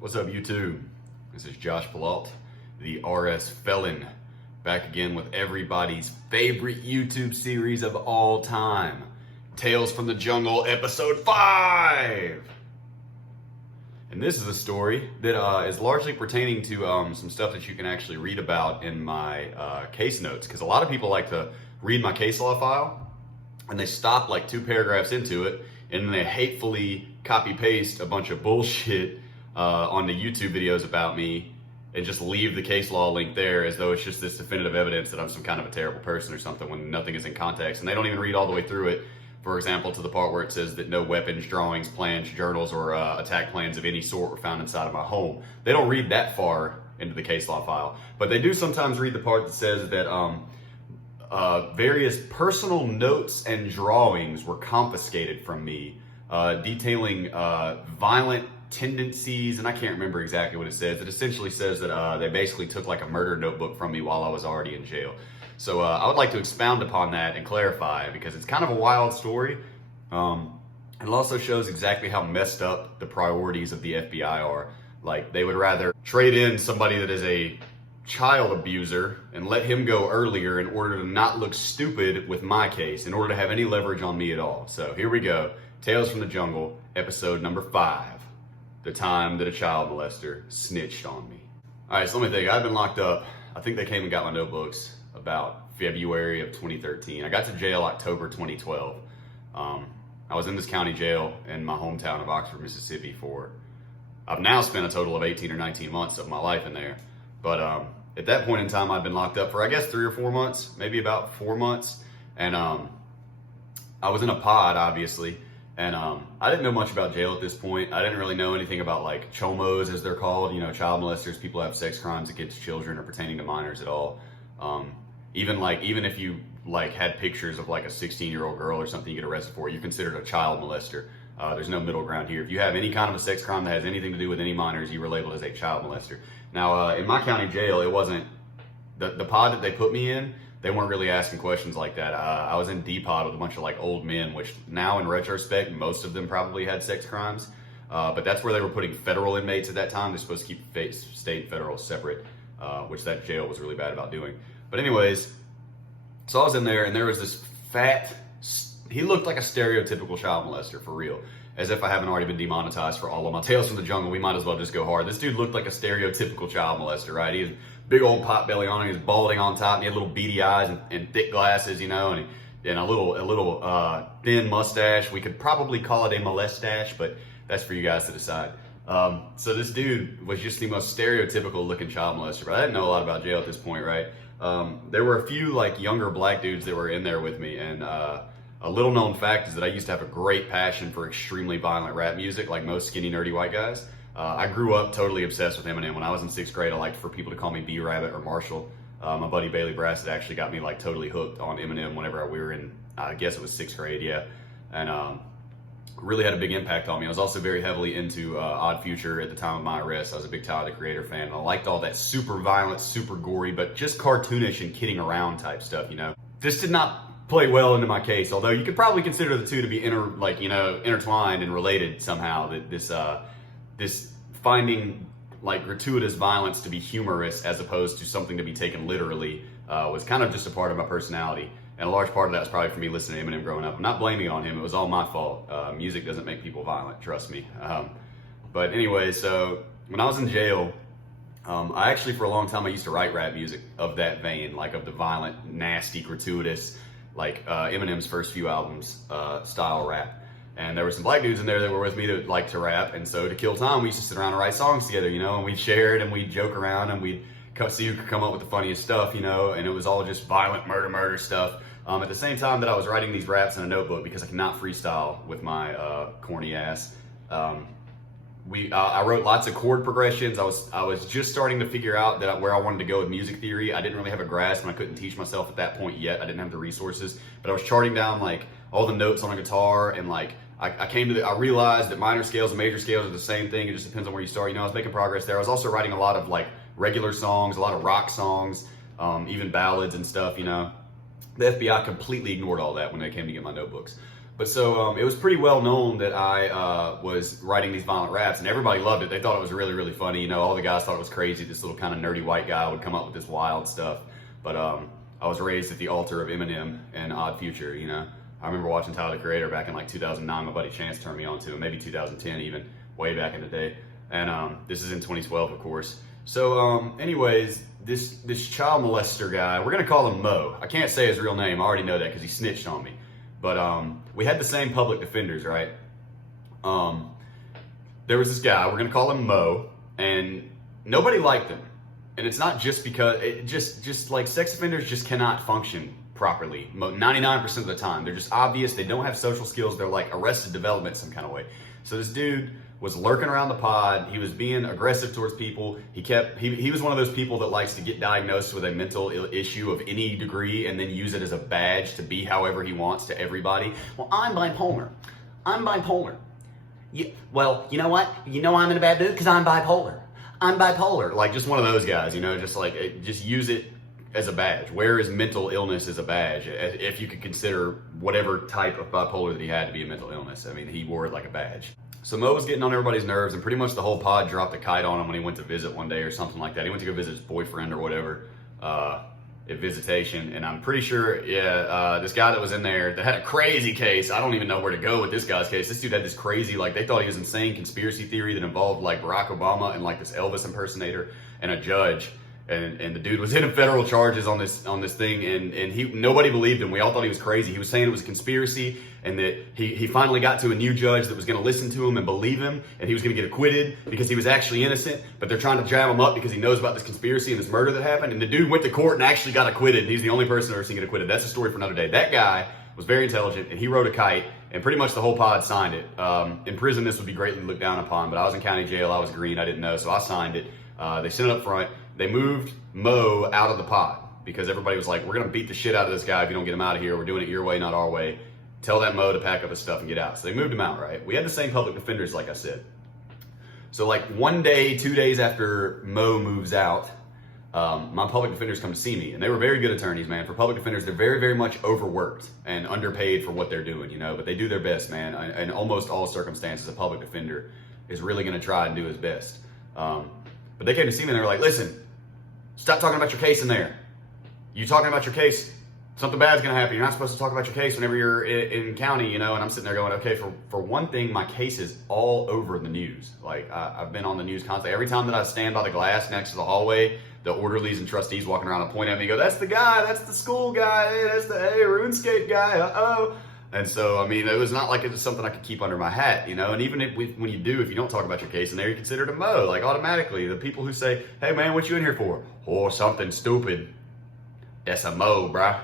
What's up, YouTube? This is Josh Palault, the RS Felon, back again with everybody's favorite YouTube series of all time, Tales from the Jungle, Episode 5! And this is a story that is largely pertaining to some stuff that you can actually read about in my case notes, because a lot of people like to read my case law file, and they stop like 2 paragraphs into it, and then they hatefully copy-paste a bunch of bullshit on the YouTube videos about me and just leave the case law link there as though it's just this definitive evidence that I'm some kind of a terrible person or something when nothing is in context. And they don't even read all the way through it, for example, to the part where it says that no weapons, drawings, plans, journals, or attack plans of any sort were found inside of my home. They don't read that far into the case law file, but they do sometimes read the part that says that various personal notes and drawings were confiscated from me, detailing violent tendencies, and I can't remember exactly what it says. It essentially says that they basically took like a murder notebook from me while I was already in jail. So I would like to expound upon that and clarify, because it's kind of a wild story. It also shows exactly how messed up the priorities of the FBI are. Like, they would rather trade in somebody that is a child abuser and let him go earlier in order to not look stupid with my case, in order to have any leverage on me at all. So here we go. Tales from the Jungle, episode number 5. The time that a child molester snitched on me. All right, so let me think. I've been locked up. I think they came and got my notebooks about February of 2013. I got to jail October 2012. I was in this county jail in my hometown of Oxford, Mississippi I've now spent a total of 18 or 19 months of my life in there. But at that point in time, I'd been locked up for, I guess, 3 or 4 months, maybe about 4 months. And I was in a pod, obviously. And I didn't know much about jail at this point. I didn't really know anything about like chomos, as they're called, you know, child molesters, people who have sex crimes against children or pertaining to minors at all. Even if you like had pictures of like a 16-year-old girl or something you get arrested for, you're considered a child molester. There's no middle ground here. If you have any kind of a sex crime that has anything to do with any minors, you were labeled as a child molester. Now, in my county jail, it wasn't, the pod that they put me in, they weren't really asking questions like that. I was in D-pod with a bunch of like old men, which now in retrospect, most of them probably had sex crimes. But that's where they were putting federal inmates at that time. They're supposed to keep state and federal separate, which that jail was really bad about doing. But anyways, so I was in there, and there was this fat, he looked like a stereotypical child molester, for real. As if I haven't already been demonetized for all of my Tales from the Jungle, we might as well just go hard. This dude looked like a stereotypical child molester, right? He had big old pot belly on him, he was balding on top, and he had little beady eyes and thick glasses, you know, and a little thin mustache. We could probably call it a molestache, but that's for you guys to decide. So this dude was just the most stereotypical looking child molester, but I didn't know a lot about jail at this point, right? There were a few like younger black dudes that were in there with me, and a little known fact is that I used to have a great passion for extremely violent rap music, like most skinny, nerdy white guys. I grew up totally obsessed with Eminem. When I was in 6th grade, I liked for people to call me B-Rabbit or Marshall. My buddy Bailey Brassett actually got me like totally hooked on Eminem whenever we were in, I guess it was 6th grade, yeah. And really had a big impact on me. I was also very heavily into Odd Future at the time of my arrest. I was a big Tyler, the Creator fan. And I liked all that super violent, super gory, but just cartoonish and kidding around type stuff, you know. This did not play well into my case, although you could probably consider the two to be intertwined and related somehow. That this finding like gratuitous violence to be humorous as opposed to something to be taken literally was kind of just a part of my personality. And a large part of that was probably for me listening to Eminem growing up. I'm not blaming it on him, it was all my fault. Music doesn't make people violent, trust me. But anyway, so when I was in jail, I actually for a long time I used to write rap music of that vein, like of the violent, nasty, gratuitous, like Eminem's first few albums style rap. And there were some black dudes in there that were with me that liked to rap, and so to kill time, we used to sit around and write songs together, you know, and we'd share it and we'd joke around and we'd see who could come up with the funniest stuff, you know, and it was all just violent murder stuff. At the same time that I was writing these raps in a notebook, because I cannot freestyle with my corny ass, I wrote lots of chord progressions. I was just starting to figure out where I wanted to go with music theory. I didn't really have a grasp, and I couldn't teach myself at that point yet. I didn't have the resources, but I was charting down like all the notes on a guitar, and like I realized that minor scales and major scales are the same thing. It just depends on where you start. You know, I was making progress there. I was also writing a lot of like regular songs, a lot of rock songs, even ballads and stuff, you know. The FBI completely ignored all that when they came to get my notebooks. But so it was pretty well known that I was writing these violent raps, and everybody loved it. They thought it was really, really funny. You know, all the guys thought it was crazy. This little kind of nerdy white guy would come up with this wild stuff. But I was raised at the altar of Eminem and Odd Future, you know. I remember watching Tyler, the Creator, back in like 2009. My buddy Chance turned me on to it, maybe 2010 even, way back in the day. And this is in 2012, of course. So anyways, this child molester guy, we're going to call him Mo. I can't say his real name. I already know that because he snitched on me. But we had the same public defenders, right? There was this guy, we're gonna call him Mo, and nobody liked him. And it's not just because, just like sex offenders just cannot function properly 99% of the time. They're just obvious, they don't have social skills, they're like arrested development some kind of way. So this dude was lurking around the pod, he was being aggressive towards people, he was one of those people that likes to get diagnosed with a mental issue of any degree and then use it as a badge to be however he wants to everybody. Well, I'm bipolar. Well, you know what? You know I'm in a bad mood because I'm bipolar. Like just one of those guys, you know, just like, just use it as a badge. Wear his mental illness as a badge, if you could consider whatever type of bipolar that he had to be a mental illness. I mean, he wore it like a badge. So Mo was getting on everybody's nerves, and pretty much the whole pod dropped a kite on him when he went to visit one day or something like that. He went to go visit his boyfriend or whatever at visitation, and I'm pretty sure, this guy that was in there that had a crazy case, I don't even know where to go with this guy's case. This dude had this crazy, like, they thought he was insane conspiracy theory that involved like Barack Obama and like this Elvis impersonator and a judge. And the dude was in federal charges on this thing, and nobody believed him. We all thought he was crazy. He was saying it was a conspiracy, and that he finally got to a new judge that was going to listen to him and believe him, and he was going to get acquitted because he was actually innocent, but they're trying to jam him up because he knows about this conspiracy and this murder that happened. And the dude went to court and actually got acquitted, and he's the only person I've ever seen get acquitted. That's a story for another day. That guy was very intelligent, and he wrote a kite, and pretty much the whole pod signed it. In prison, this would be greatly looked down upon, but I was in county jail. I was green. I didn't know, so I signed it. They sent it up front. They moved Mo out of the pod because everybody was like, we're going to beat the shit out of this guy if you don't get him out of here. We're doing it your way, not our way. Tell that Mo to pack up his stuff and get out. So they moved him out, right? We had the same public defenders, like I said. So like 1 day, 2 days after Mo moves out, my public defenders come to see me, and they were very good attorneys, man. For public defenders, they're very, very much overworked and underpaid for what they're doing, you know, but they do their best, man. In almost all circumstances, a public defender is really going to try and do his best. But they came to see me and they were like, listen, stop talking about your case in there. You talking about your case, something bad's gonna happen. You're not supposed to talk about your case whenever you're in county, you know. And I'm sitting there going, okay, for one thing, my case is all over the news. Like I've been on the news constantly. Every time that I stand by the glass next to the hallway, the orderlies and trustees walking around and point at me, go, that's the guy, that's the school guy, hey, that's the RuneScape guy, uh-oh. And so, I mean, it was not like it was something I could keep under my hat, you know. And even if when you don't talk about your case in there, you're considered a Mo, like automatically. The people who say, hey man, what you in here for? Oh, something stupid. That's a Mo, bruh.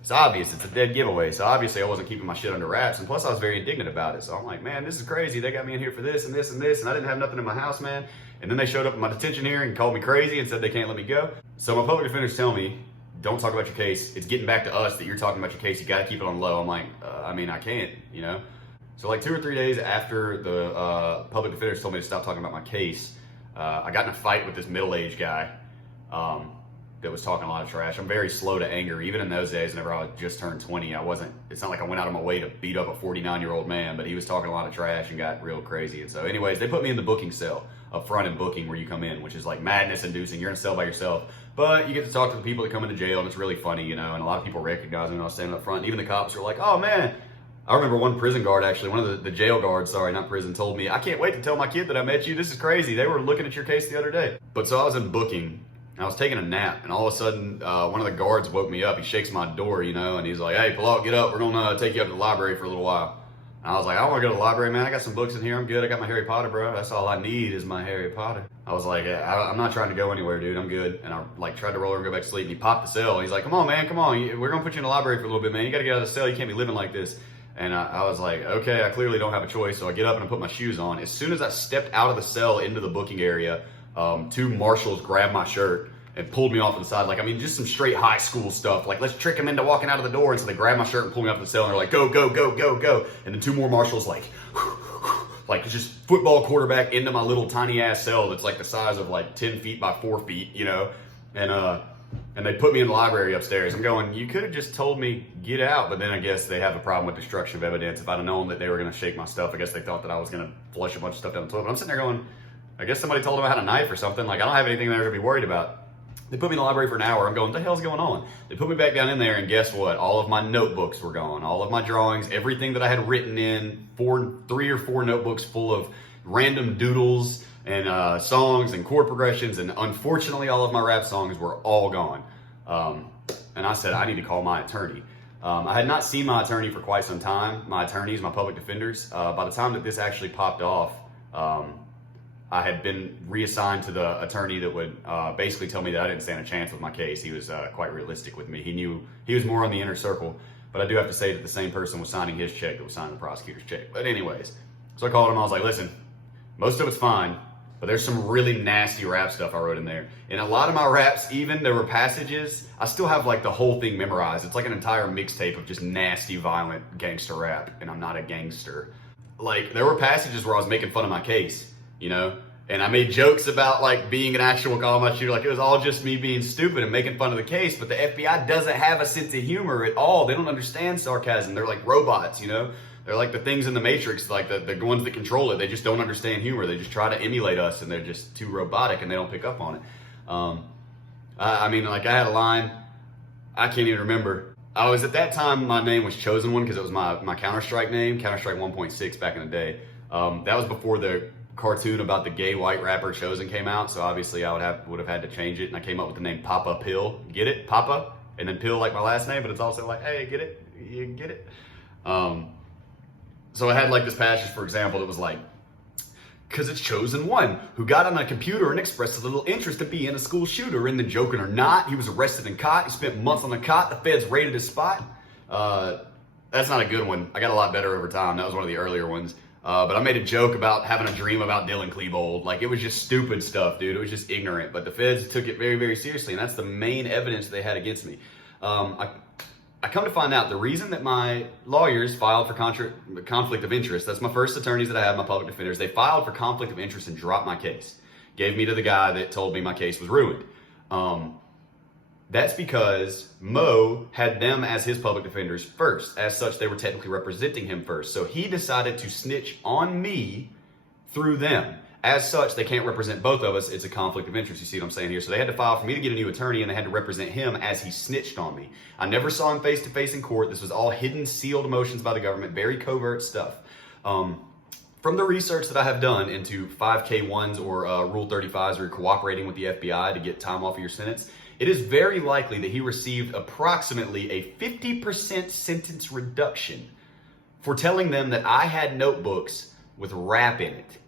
It's obvious, it's a dead giveaway. So obviously I wasn't keeping my shit under wraps, and plus I was very indignant about it. So I'm like, man, this is crazy. They got me in here for this and this and this, and I didn't have nothing in my house, man. And then they showed up at my detention hearing and called me crazy and said they can't let me go. So my public defenders tell me, don't talk about your case. It's getting back to us that you're talking about your case. You got to keep it on low. I'm like, I mean, I can't, you know? So like 2 or 3 days after the public defenders told me to stop talking about my case, I got in a fight with this middle-aged guy that was talking a lot of trash. I'm very slow to anger. Even in those days, whenever I just turned 20, it's not like I went out of my way to beat up a 49-year-old man, but he was talking a lot of trash and got real crazy. And so anyways, they put me in the booking cell up front in booking where you come in, which is like madness inducing. You're in a cell by yourself, but you get to talk to the people that come into jail, and it's really funny, you know, and a lot of people recognize me when I was standing up front. And even the cops were like, oh man, I remember one prison guard, actually, one of the jail guards, sorry, not prison, told me, I can't wait to tell my kid that I met you. This is crazy. They were looking at your case the other day. But so I was in booking, and I was taking a nap, and all of a sudden, one of the guards woke me up. He shakes my door, you know, and he's like, hey, Palak, get up. We're going to take you up to the library for a little while. And I was like, I don't want to go to the library, man. I got some books in here. I'm good. I got my Harry Potter, bro. That's all I need is my Harry Potter. I was like, I'm not trying to go anywhere, dude. I'm good. And I like tried to roll over and go back to sleep, and he popped the cell. He's like, come on, man, come on. We're going to put you in the library for a little bit, man. You got to get out of the cell. You can't be living like this. And I was like, okay, I clearly don't have a choice. So I get up and I put my shoes on. As soon as I stepped out of the cell into the booking area, 2 marshals grabbed my shirt and pulled me off to the side. Like, I mean, just some straight high school stuff. Like, let's trick him into walking out of the door. And so they grabbed my shirt and pulled me off the cell, and they're like, go, go, go, go, go. And then 2 more marshals like just football quarterback into my little tiny ass cell that's like the size of like 10 feet by 4 feet, you know? And and they put me in the library upstairs. I'm going, you could have just told me get out, but then I guess they have a problem with destruction of evidence. If I'd have known that they were going to shake my stuff, I guess they thought that I was going to flush a bunch of stuff down the toilet. But I'm sitting there going, I guess somebody told them I had a knife or something. Like, I don't have anything there to be worried about. They put me in the library for an hour. I'm going, what the hell's going on? They put me back down in there, and guess what? All of my notebooks were gone. All of my drawings, everything that I had written in, 3 or 4 notebooks full of random doodles and songs and chord progressions, and unfortunately all of my rap songs were all gone. And I said, I need to call my attorney. I had not seen my attorney for quite some time. My attorneys, my public defenders. By the time that this actually popped off, I had been reassigned to the attorney that would basically tell me that I didn't stand a chance with my case. He was quite realistic with me. He knew he was more on the inner circle, but I do have to say that the same person was signing his check that was signing the prosecutor's check. But anyways, so I called him. I was like, listen, most of it's fine, but there's some really nasty rap stuff I wrote in there. And a lot of my raps, even there were passages, I still have like the whole thing memorized. It's like an entire mixtape of just nasty, violent gangster rap, and I'm not a gangster. Like, there were passages where I was making fun of my case, you know? And I made jokes about like being an actual combat shooter. Like, it was all just me being stupid and making fun of the case. But the FBI doesn't have a sense of humor at all. They don't understand sarcasm. They're like robots, you know? They're like the things in the Matrix, like the ones that control it. They just don't understand humor. They just try to emulate us, and they're just too robotic, and they don't pick up on it. I mean, like, I had a line, I can't even remember. I was, at that time, my name was Chosen One because it was my Counter-Strike name, Counter-Strike 1.6 back in the day. That was before the cartoon about the gay white rapper Chosen came out, so obviously I would have had to change it, and I came up with the name Papa Pill. Get it? Papa? And then Pill like my last name, but it's also like, hey, get it? You get it? So I had like this passage, for example, that was like, because it's Chosen One, who got on a computer and expressed a little interest in being a school shooter. And then, joking or not, he was arrested and caught. He spent months on the cot. The feds raided his spot. That's not a good one. I got a lot better over time. That was one of the earlier ones. But I made a joke about having a dream about Dylan Klebold. Like, it was just stupid stuff, dude. It was just ignorant. But the feds took it very, very seriously. And that's the main evidence they had against me. I come to find out the reason that my lawyers filed for conflict of interest, that's my first attorneys that I have, my public defenders, they filed for conflict of interest and dropped my case. Gave me to the guy that told me my case was ruined. That's because Mo had them as his public defenders first. As such, they were technically representing him first. So he decided to snitch on me through them. As such, they can't represent both of us. It's a conflict of interest. You see what I'm saying here? So they had to file for me to get a new attorney, and they had to represent him as he snitched on me. I never saw him face to face in court. This was all hidden, sealed motions by the government, very covert stuff. From the research that I have done into 5K1s or Rule 35s, where you're cooperating with the FBI to get time off of your sentence, it is very likely that he received approximately a 50% sentence reduction for telling them that I had notebooks with rap in it.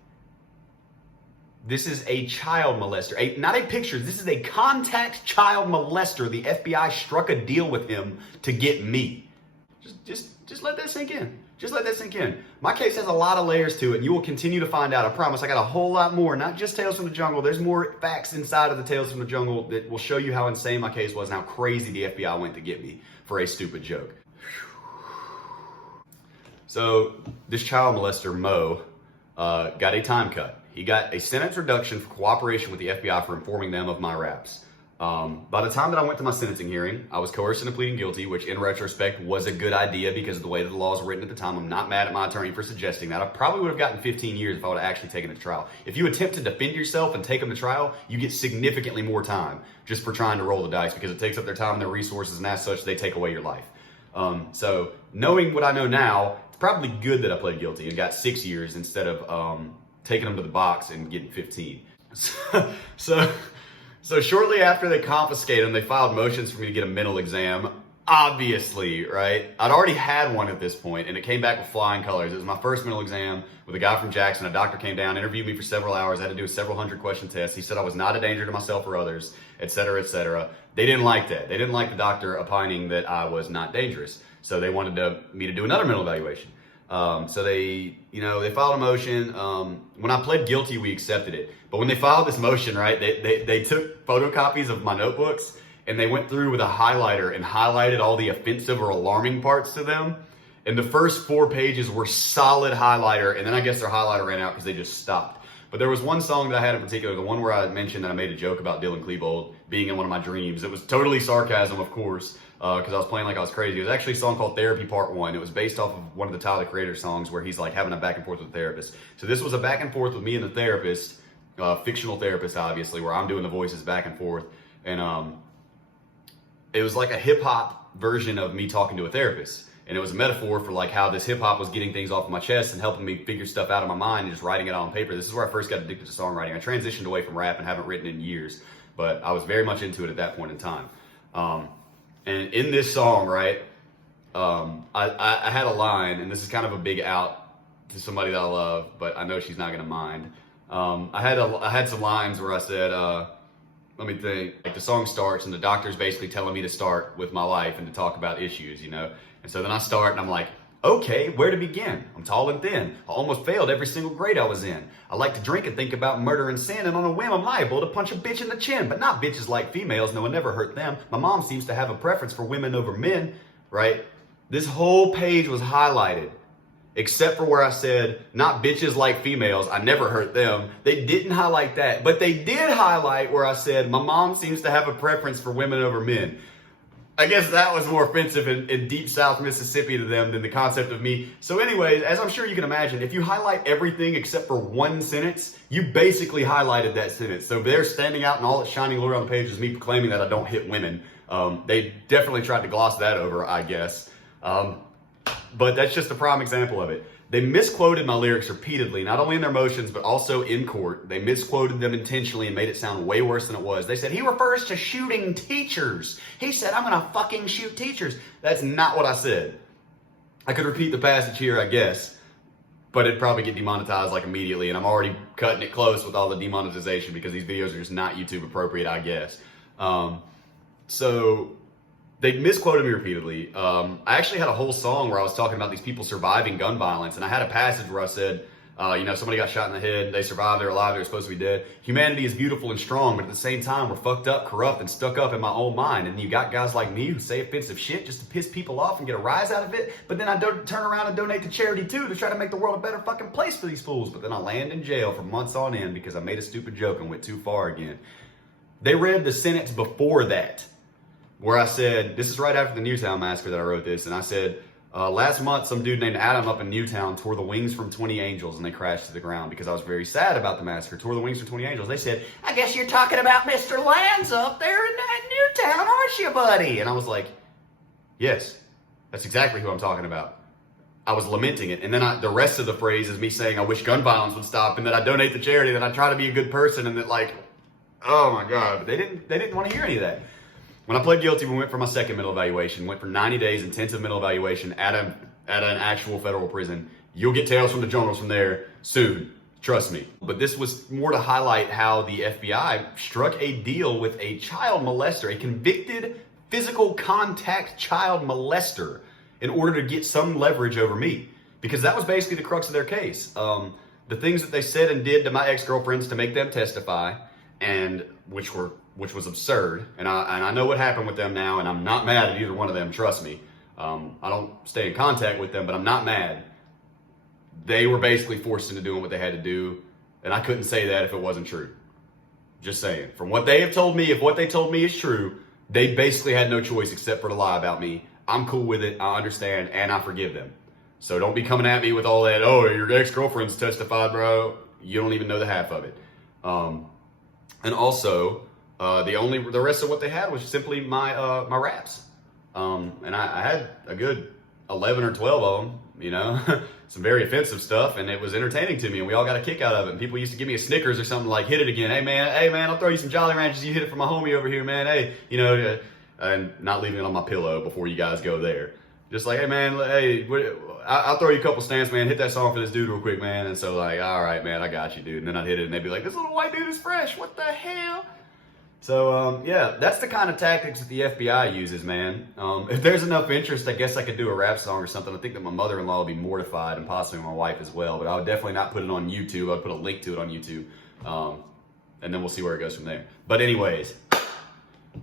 This is a child molester, not a picture. This is a contact child molester. The FBI struck a deal with him to get me. Just let that sink in. Just let that sink in. My case has a lot of layers to it, and you will continue to find out. I promise. I got a whole lot more, not just Tales from the Jungle. There's more facts inside of the Tales from the Jungle that will show you how insane my case was and how crazy the FBI went to get me for a stupid joke. So this child molester, Mo, got a time cut. He got a sentence reduction for cooperation with the FBI for informing them of my raps. By the time that I went to my sentencing hearing, I was coerced into pleading guilty, which in retrospect was a good idea because of the way that the laws were written at the time. I'm not mad at my attorney for suggesting that. I probably would have gotten 15 years if I would have actually taken it to trial. If you attempt to defend yourself and take them to trial, you get significantly more time just for trying to roll the dice because it takes up their time and their resources, and as such, they take away your life. So knowing what I know now, it's probably good that I pled guilty and got 6 years instead of taking them to the box and getting 15. So shortly after they confiscated them, they filed motions for me to get a mental exam. Obviously, right? I'd already had one at this point, and it came back with flying colors. It was my first mental exam with a guy from Jackson. A doctor came down, interviewed me for several hours. I had to do a several hundred question test. He said I was not a danger to myself or others, et cetera, et cetera. They didn't like that. They didn't like the doctor opining that I was not dangerous. So they wanted me to do another mental evaluation. So they filed a motion. When I pled guilty, we accepted it. But when they filed this motion, right, they took photocopies of my notebooks and they went through with a highlighter and highlighted all the offensive or alarming parts to them. And the first 4 pages were solid highlighter. And then I guess their highlighter ran out because they just stopped. But there was one song that I had in particular, the one where I mentioned that I made a joke about Dylan Klebold being in one of my dreams. It was totally sarcasm, of course, because I was playing like I was crazy. It was actually a song called Therapy Part 1. It was based off of one of the Tyler, the Creator songs where he's like having a back and forth with a therapist. So this was a back and forth with me and the therapist, fictional therapist, obviously, where I'm doing the voices back and forth. And it was like a hip hop version of me talking to a therapist. And it was a metaphor for like how this hip hop was getting things off of my chest and helping me figure stuff out of my mind and just writing it on paper. This is where I first got addicted to songwriting. I transitioned away from rap and haven't written in years, but I was very much into it at that point in time. And in this song, right, I had a line, and this is kind of a big out to somebody that I love, but I know she's not gonna mind. I had some lines where I said, let me think. Like the song starts, and the doctor's basically telling me to start with my life and to talk about issues, you know. And so then I start, and I'm like, okay, where to begin? I'm tall and thin. I almost failed every single grade I was in. I like to drink and think about murder and sin, and on a whim I'm liable to punch a bitch in the chin. But not bitches like females, no one never hurt them. My mom seems to have a preference for women over men, right? This whole page was highlighted, except for where I said, not bitches like females, I never hurt them. They didn't highlight that, but they did highlight where I said, my mom seems to have a preference for women over men. I guess that was more offensive in deep South Mississippi to them than the concept of me. So anyways, as I'm sure you can imagine, if you highlight everything except for one sentence, you basically highlighted that sentence. So they're standing out and all that's shining glory on the page is me proclaiming that I don't hit women. They definitely tried to gloss that over, I guess. But that's just a prime example of it. They misquoted my lyrics repeatedly, not only in their motions, but also in court. They misquoted them intentionally and made it sound way worse than it was. They said, he refers to shooting teachers. He said, I'm gonna fucking shoot teachers. That's not what I said. I could repeat the passage here, I guess, but it'd probably get demonetized like immediately, and I'm already cutting it close with all the demonetization because these videos are just not YouTube appropriate, I guess. So they misquoted me repeatedly. I actually had a whole song where I was talking about these people surviving gun violence, and I had a passage where I said, somebody got shot in the head, they survived, they're alive, they're supposed to be dead. Humanity is beautiful and strong, but at the same time, we're fucked up, corrupt, and stuck up in my own mind. And you got guys like me who say offensive shit just to piss people off and get a rise out of it, but then I turn around and donate to charity too to try to make the world a better fucking place for these fools. But then I land in jail for months on end because I made a stupid joke and went too far again. They read the sentence before that, where I said, this is right after the Newtown massacre that I wrote this, and I said, last month some dude named Adam up in Newtown tore the wings from 20 angels and they crashed to the ground because I was very sad about the massacre. Tore the wings from 20 angels. They said, I guess you're talking about Mr. Lanza up there in that Newtown, aren't you, buddy? And I was like, yes, that's exactly who I'm talking about. I was lamenting it. And then the rest of the phrase is me saying I wish gun violence would stop and that I donate to charity, that I try to be a good person, and that like, oh my God, but they didn't want to hear any of that. When I pled guilty, we went for my second mental evaluation, went for 90 days intensive mental evaluation at an actual federal prison. You'll get tales from the journals from there soon, trust me. But this was more to highlight how the FBI struck a deal with a child molester, a convicted physical contact child molester, in order to get some leverage over me. Because that was basically the crux of their case. The things that they said and did to my ex-girlfriends to make them testify, and which was absurd, and I know what happened with them now, and I'm not mad at either one of them, trust me. I don't stay in contact with them, but I'm not mad. They were basically forced into doing what they had to do, and I couldn't say that if it wasn't true. Just saying. From what they have told me, if what they told me is true, they basically had no choice except for to lie about me. I'm cool with it, I understand, and I forgive them. So don't be coming at me with all that, oh, your ex-girlfriend's testified, bro. You don't even know the half of it. And also, the rest of what they had was simply my raps. And I had a good 11 or 12 of them, you know, some very offensive stuff, and it was entertaining to me, and we all got a kick out of it. And people used to give me a Snickers or something like, hit it again. Hey man, I'll throw you some Jolly Ranchers. You hit it for my homie over here, man. Hey, you know, and not leaving it on my pillow before you guys go there. Just like, hey man, hey, I'll throw you a couple stamps, man. Hit that song for this dude real quick, man. And so like, all right, man, I got you, dude. And then I'd hit it, and they'd be like, this little white dude is fresh. What the hell? So, yeah, that's the kind of tactics that the FBI uses, man. If there's enough interest, I guess I could do a rap song or something. I think that my mother-in-law would be mortified, and possibly my wife as well. But I would definitely not put it on YouTube. I'd put a link to it on YouTube. And then we'll see where it goes from there. But anyways,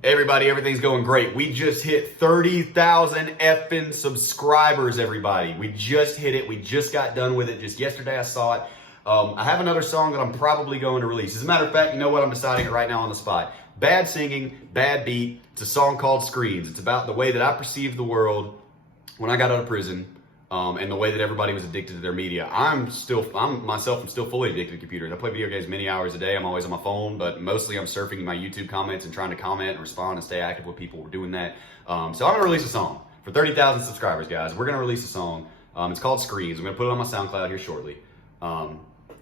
everybody, everything's going great. We just hit 30,000 effing subscribers, everybody. We just hit it. We just got done with it. Just yesterday I saw it. I have another song that I'm probably going to release. As a matter of fact, you know what? I'm deciding it right now on the spot. Bad singing, bad beat. It's a song called Screens. It's about the way that I perceived the world when I got out of prison, and the way that everybody was addicted to their media. I'm still fully addicted to computers. I play video games many hours a day. I'm always on my phone, but mostly I'm surfing my YouTube comments and trying to comment and respond and stay active with people who are doing that. So I'm gonna release a song for 30,000 subscribers, guys. We're gonna release a song. It's called Screens. I'm gonna put it on my SoundCloud here shortly.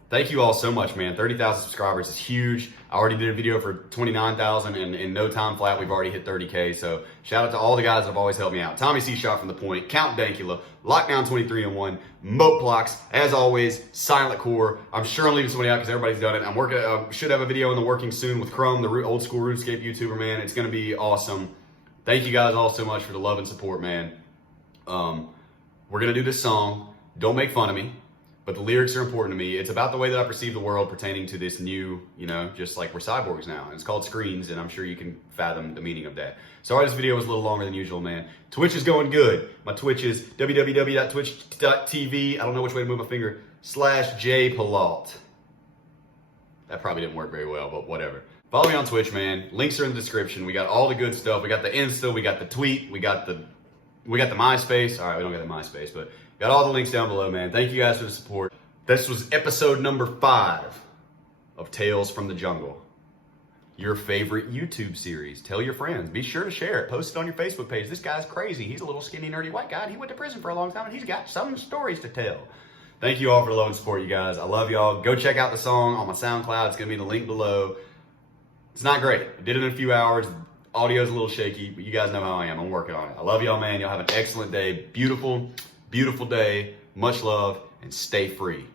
Thank you all so much, man. 30,000 subscribers is huge. I already did a video for 29,000, and in no time flat, we've already hit 30K. So shout out to all the guys that have always helped me out. Tommy C. Shot from the Point, Count Dankula, Lockdown 23-1, Moplocks, as always, Silent Core. I'm sure I'm leaving somebody out because everybody's done it. I'm working. Should have a video in the working soon with Chrome, the old school RuneScape YouTuber, man. It's gonna be awesome. Thank you guys all so much for the love and support, man. We're gonna do this song. Don't make fun of me. But the lyrics are important to me. It's about the way that I perceive the world pertaining to this new, just like we're cyborgs now. And it's called Screens, and I'm sure you can fathom the meaning of that. Sorry this video was a little longer than usual, man. Twitch is going good. My Twitch is www.twitch.tv. I don't know which way to move my finger. /JPalalt. That probably didn't work very well, but whatever. Follow me on Twitch, man. Links are in the description. We got all the good stuff. We got the Insta, we got the tweet, we got the MySpace. All right, we don't got the MySpace, but got all the links down below, man. Thank you guys for the support. This was episode number 5 of Tales from the Jungle. Your favorite YouTube series. Tell your friends. Be sure to share it. Post it on your Facebook page. This guy's crazy. He's a little skinny, nerdy white guy, and he went to prison for a long time, and he's got some stories to tell. Thank you all for the love and support, you guys. I love y'all. Go check out the song on my SoundCloud. It's going to be in the link below. It's not great. I did it in a few hours. Audio's a little shaky, but you guys know how I am. I'm working on it. I love y'all, man. Y'all have an excellent day. Beautiful, beautiful day. Much love, and stay free.